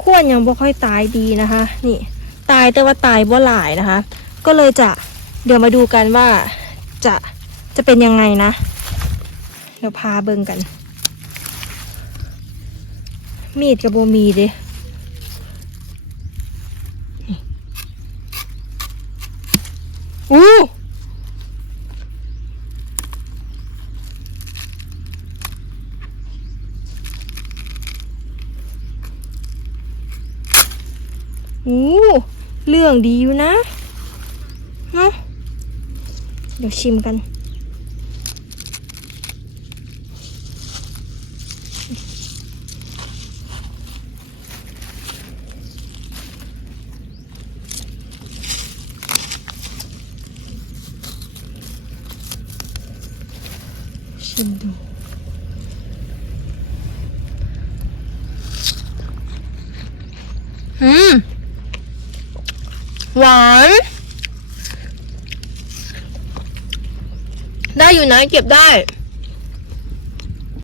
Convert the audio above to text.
ขั้วยังบ่ค่อยตายดีนะคะ นี่ตายแต่ว่าตายบ่หลายนะคะ ก็เลยจะเดี๋ยวมาดูกันว่าจะจะเป็นยังไงนะ เดี๋ยวพาเบิ่งกัน มีดกับโบมีเด้นี่อู้ โอ้เรื่องดีอยู่นะเนาะเดี๋ยวชิมกัน ชิมดูอืม หวาน ได้อยู่นะเก็บได้